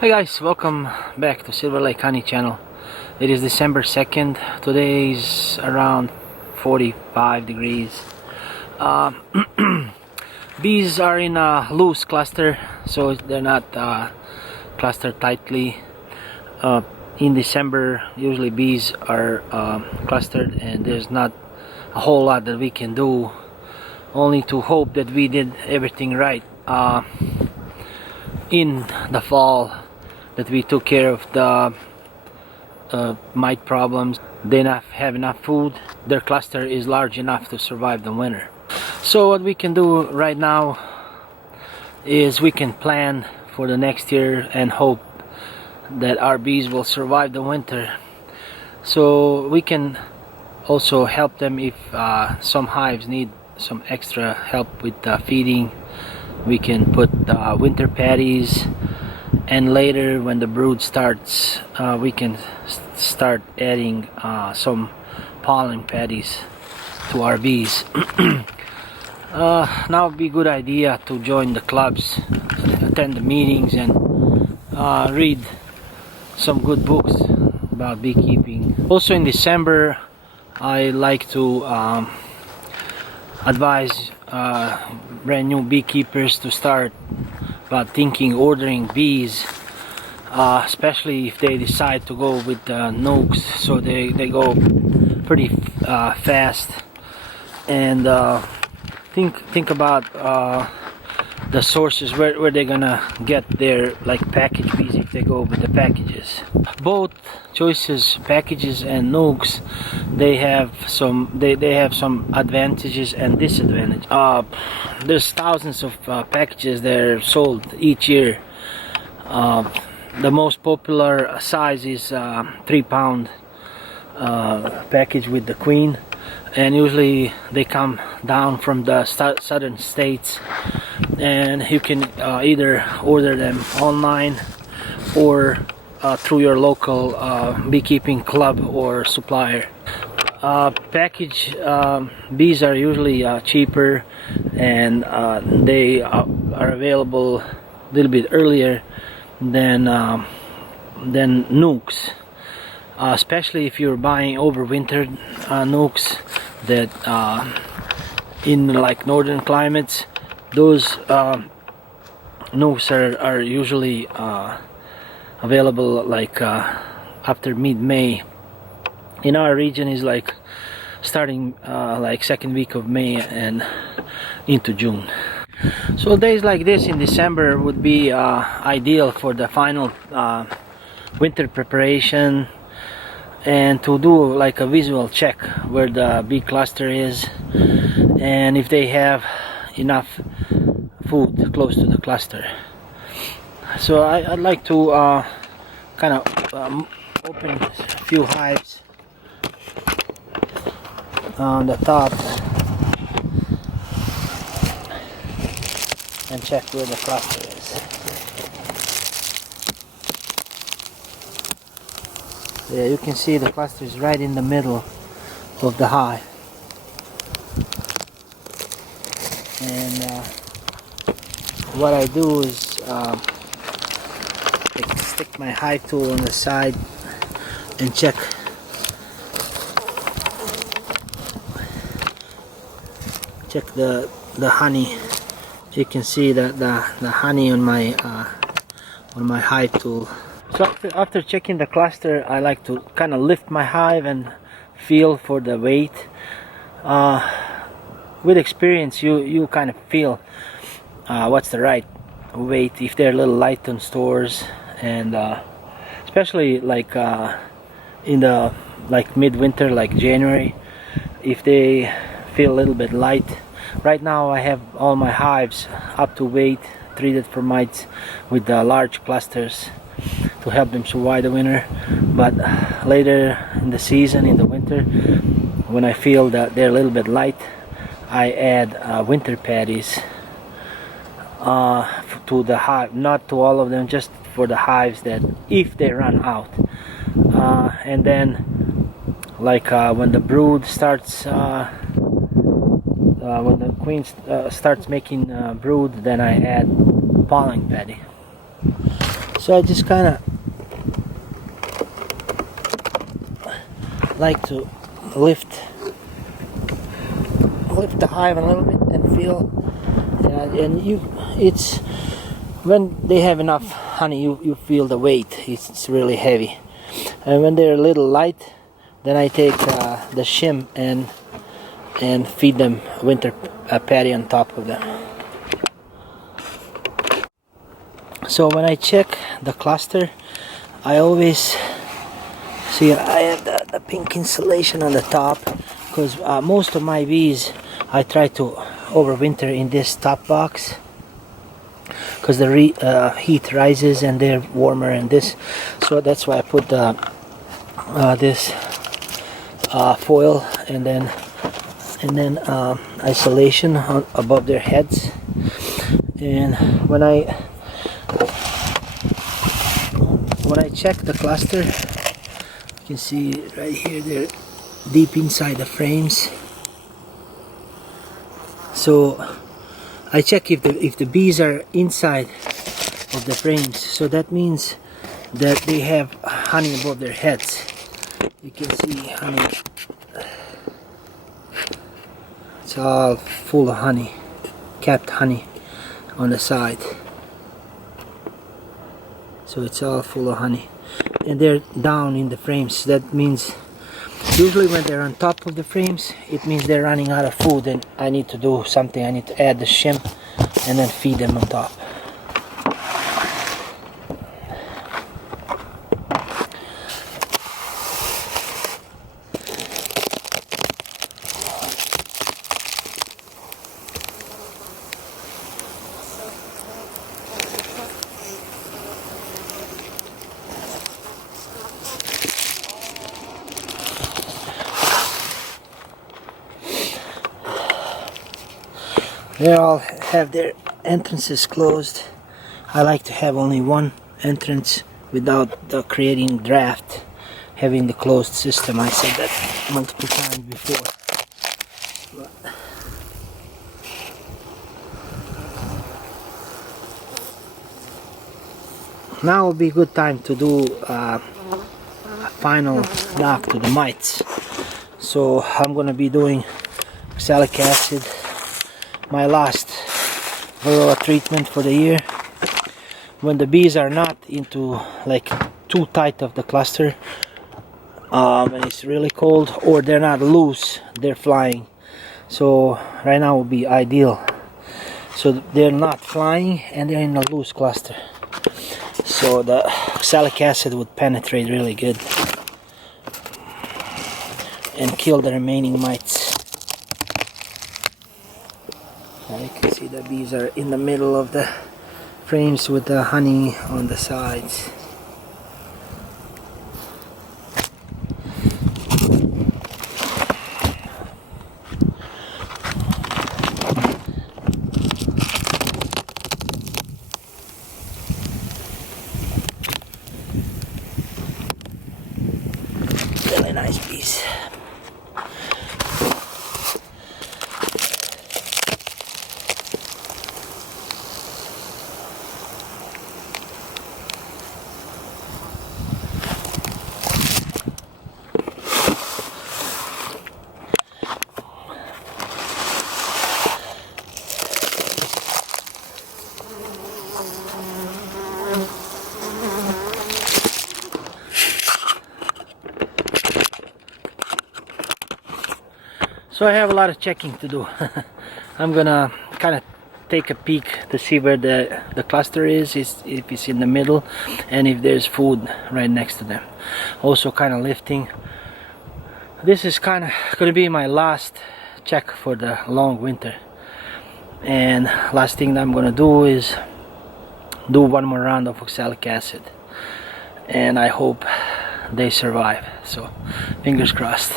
Hi guys, welcome back to Silver Lake Honey channel. It is December 2nd. Today is around 45 degrees. Bees are in a loose cluster, so they're not clustered tightly. In December, usually bees are clustered, and there's not a whole lot that we can do, only to hope that we did everything right in the fall, that we took care of the mite problems. They not have enough food. Their cluster is large enough to survive the winter. So what we can do right now is we can plan for the next year and hope that our bees will survive the winter. So we can also help them if some hives need some extra help with feeding. We can put winter patties, and later when the brood starts, we can start adding some pollen patties to our bees. Now would be a good idea to join the clubs, attend the meetings, and read some good books about beekeeping. Also in December, I like to advise brand new beekeepers to start ordering bees, especially if they decide to go with nukes, so they go pretty fast. And think about the sources where they're gonna get their package bees if they go with the packages. Both choices, packages and nukes, they have some advantages and disadvantages. There's thousands of packages that are sold each year. The most popular size is 3-pound package with the queen, and usually they come down from the southern states, and you can either order them online or through your local beekeeping club or supplier. Package bees are usually cheaper, and they are available a little bit earlier than nukes, especially if you're buying overwintered nukes that in northern climates. Those nukes are usually available after mid-May. In our region is starting second week of May and into June. So days like this in December would be ideal for the final winter preparation, and to do a visual check where the bee cluster is, and if they have enough food close to the cluster. So I'd like to kind of open a few hives on the top and check where the cluster is. Yeah, you can see the cluster is right in the middle of the hive. And what I do is stick my hive tool on the side and check the honey. You can see that the honey on my hive tool. So after checking the cluster, I like to kind of lift my hive and feel for the weight. With experience, you kind of feel what's the right weight, if they're a little light on stores, and especially in the midwinter, January, if they feel a little bit light. Right now I have all my hives up to weight, treated for mites with large clusters to help them survive the winter. But later in the season, in the winter, when I feel that they're a little bit light, I add winter patties to the hive, not to all of them, just for the hives that if they run out. And then when the brood starts, when the queen starts making brood, then I add pollen patty. So I just kind of like to lift the hive a little bit and feel, it's when they have enough honey, you feel the weight. It's really heavy, and when they're a little light, then I take the shim and feed them winter patty on top of them. So when I check the cluster, I always see I have the pink insulation on the top, because most of my bees I try to overwinter in this top box, because the heat rises and they're warmer in this. So that's why I put this foil and then isolation above their heads. And when I check the cluster, you can see right here they're deep inside the frames. So I check if the bees are inside of the frames, so that means that they have honey above their heads. You can see honey, it's all full of honey, capped honey on the side. So it's all full of honey, and they're down in the frames. That means usually when they're on top of the frames, it means they're running out of food and I need to do something. I need to add the shim and then feed them on top. They all have their entrances closed. I like to have only one entrance without creating draft, having the closed system. I said that multiple times before. Now will be a good time to do a final knock to the mites. So I'm going to be doing oxalic acid, my last varroa treatment for the year. When the bees are not into like too tight of the cluster, when it's really cold, or they're not loose, they're flying. So right now would be ideal. So they're not flying and they're in a loose cluster. So the oxalic acid would penetrate really good and kill the remaining mites. You can see the bees are in the middle of the frames with the honey on the sides. Really nice bees. So I have a lot of checking to do. I'm gonna kind of take a peek to see where the cluster is, if it's in the middle, and if there's food right next to them. Also kind of lifting. This is kind of gonna be my last check for the long winter. And last thing that I'm gonna do is do one more round of oxalic acid. And I hope they survive. So fingers crossed.